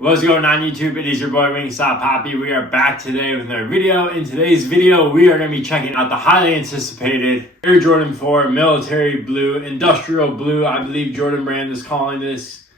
What's going on YouTube? It is your boy Wingstop Poppy. We are back today with another video. In today's video, we are going to be checking out the highly anticipated Air Jordan 4 Military Blue, Industrial Blue. I believe Jordan Brand is calling this.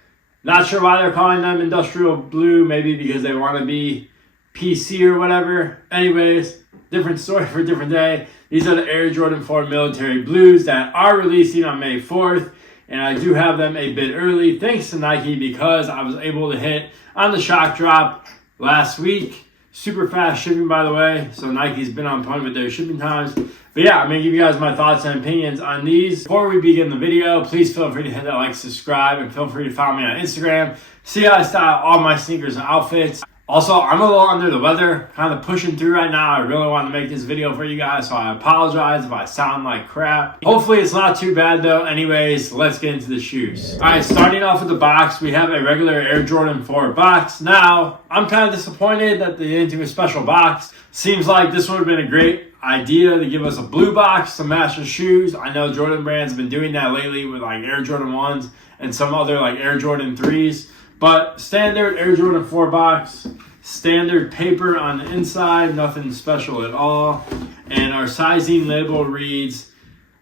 Not sure why they're calling them Industrial Blue. Maybe because they want to be PC or whatever. Anyways, different story for a different day. These are the Air Jordan 4 Military Blues that are releasing on May 4th. And I do have them a bit early thanks to Nike because I was able to hit on the shock drop last week. Super fast shipping, by the way. So Nike's been on point with their shipping times. But yeah, I'm going to give you guys my thoughts and opinions on these. Before we begin the video, please feel free to hit that like, subscribe, and feel free to follow me on Instagram. See how I style all my sneakers and outfits. Also, I'm a little under the weather, kind of pushing through right now. I really want to make this video for you guys, so I apologize if I sound like crap. Hopefully it's not too bad though. Anyways, let's get into the shoes. All right, starting off with the box, we have a regular Air Jordan 4 box. Now, I'm kind of disappointed that they didn't do a special box. Seems like this would have been a great idea to give us a blue box to match the shoes. I know Jordan Brand's been doing that lately with like Air Jordan 1s and some other like Air Jordan 3s. But standard Air Jordan 4 box, standard paper on the inside, nothing special at all. And our sizing label reads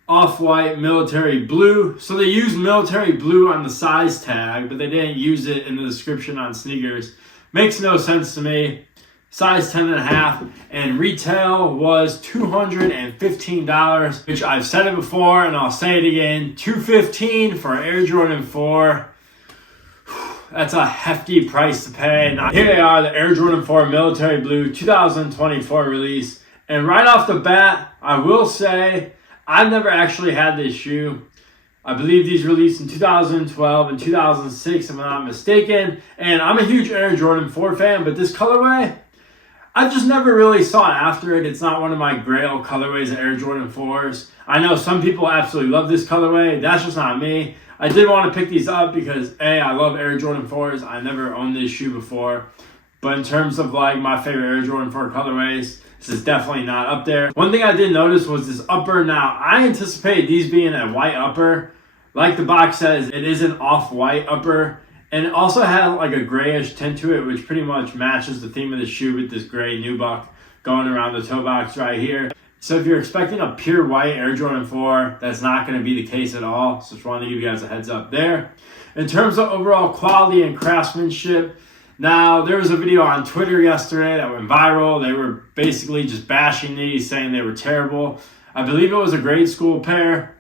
off-white military blue. So they used military blue on the size tag, but they didn't use it in the description on sneakers. Makes no sense to me. Size 10.5, and retail was $215, which I've said it before and I'll say it again. $215 for Air Jordan 4. That's a hefty price to pay. Now, here they are, the Air Jordan 4 Military Blue 2024 release. And right off the bat, I will say, I've never actually had this shoe. I believe these released in 2012 and 2006, if I'm not mistaken. And I'm a huge Air Jordan 4 fan, but this colorway, I just never really sought after it. It's not one of my grail colorways of Air Jordan 4s. I know some people absolutely love this colorway. That's just not me. I did want to pick these up because A, I love Air Jordan 4s. I never owned this shoe before. But in terms of like my favorite Air Jordan 4 colorways, this is definitely not up there. One thing I did notice was this upper. Now, I anticipate these being a white upper. Like the box says, it is an off-white upper. And it also had like a grayish tint to it, which pretty much matches the theme of the shoe with this gray nubuck going around the toe box right here. So if you're expecting a pure white Air Jordan 4, that's not going to be the case at all. So just wanted to give you guys a heads up there. In terms of overall quality and craftsmanship, now there was a video on Twitter yesterday that went viral. They were basically just bashing these, saying they were terrible. I believe it was a grade school pair.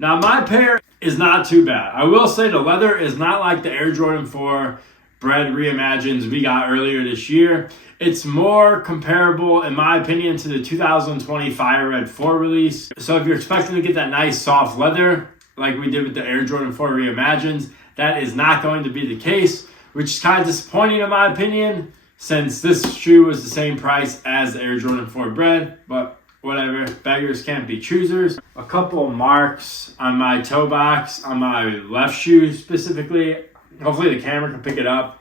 Now my pair is not too bad. I will say the leather is not like the Air Jordan 4 Bread Reimagines we got earlier this year. It's more comparable, in my opinion, to the 2020 Fire Red 4 release. So if you're expecting to get that nice soft leather, like we did with the Air Jordan 4 Reimagines, that is not going to be the case, which is kind of disappointing in my opinion, since this shoe was the same price as the Air Jordan 4 Bread, but whatever, beggars can't be choosers. A couple marks on my toe box, on my left shoe specifically. Hopefully the camera can pick it up.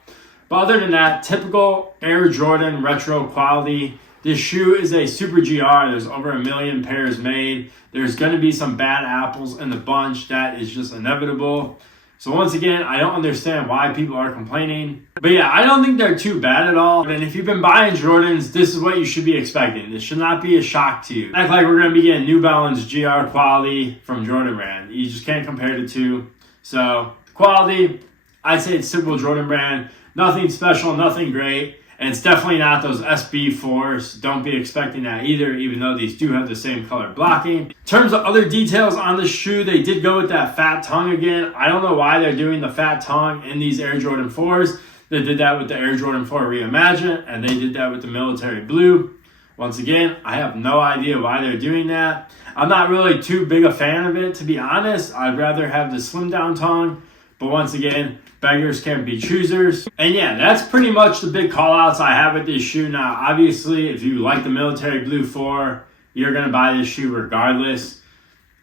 But other than that, typical Air Jordan retro quality. This shoe is a Super GR. There's over 1 million pairs made. There's going to be some bad apples in the bunch. That is just inevitable. So once again, I don't understand why people are complaining. But yeah, I don't think they're too bad at all. And if you've been buying Jordans, this is what you should be expecting. This should not be a shock to you. Act like we're going to be getting New Balance GR quality from Jordan Brand. You just can't compare the two. So quality, I'd say it's simple Jordan Brand. Nothing special, nothing great. And it's definitely not those SB4s. Don't be expecting that either, even though these do have the same color blocking. In terms of other details on the shoe, they did go with that fat tongue again. I don't know why they're doing the fat tongue in these Air Jordan 4s. They did that with the Air Jordan 4 Reimagine, and they did that with the Military Blue. Once again, I have no idea why they're doing that. I'm not really too big a fan of it, to be honest. I'd rather have the slim down tongue. But once again, beggars can't be choosers. And yeah, that's pretty much the big call outs I have with this shoe. Now, obviously, if you like the Military Blue 4, you're going to buy this shoe regardless.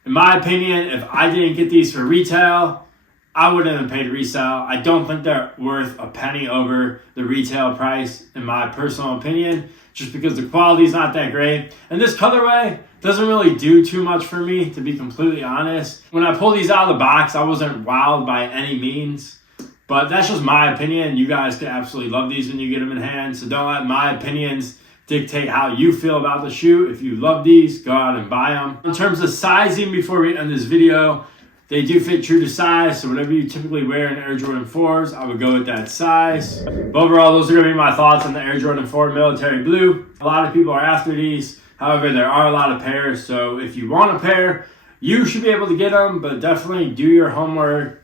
In my opinion, if I didn't get these for retail, I wouldn't have paid resale. I don't think they're worth a penny over the retail price, in my personal opinion, just because the quality is not that great. And this colorway doesn't really do too much for me, to be completely honest. When I pulled these out of the box, I wasn't wowed by any means. But that's just my opinion. You guys can absolutely love these when you get them in hand. So don't let my opinions dictate how you feel about the shoe. If you love these, go out and buy them. In terms of sizing, before we end this video, they do fit true to size. So whatever you typically wear in Air Jordan 4s, I would go with that size. But overall, those are going to be my thoughts on the Air Jordan 4 Military Blue. A lot of people are after these. However, there are a lot of pairs. So if you want a pair, you should be able to get them. But definitely do your homework.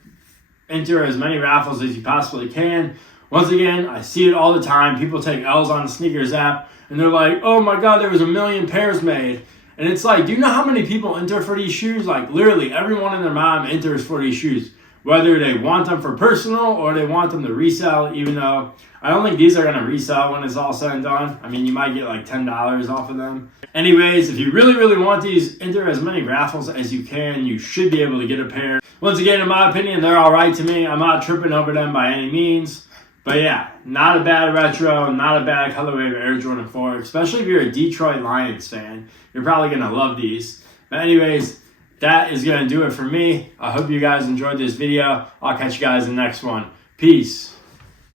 Enter as many raffles as you possibly can. Once again, I see it all the time. People take L's on the sneakers app and they're like, oh my God, there was 1 million pairs made. And it's like, do you know how many people enter for these shoes? Like literally everyone and their mom enters for these shoes, whether they want them for personal or they want them to resell, even though I don't think these are going to resell when it's all said and done. I mean, you might get like $10 off of them. Anyways, if you really, really want these, enter as many raffles as you can. You should be able to get a pair. Once again, in my opinion, they're all right to me. I'm not tripping over them by any means. But yeah, not a bad retro, not a bad colorway of Air Jordan 4, especially if you're a Detroit Lions fan. You're probably going to love these. But anyways, that is going to do it for me. I hope you guys enjoyed this video. I'll catch you guys in the next one. Peace.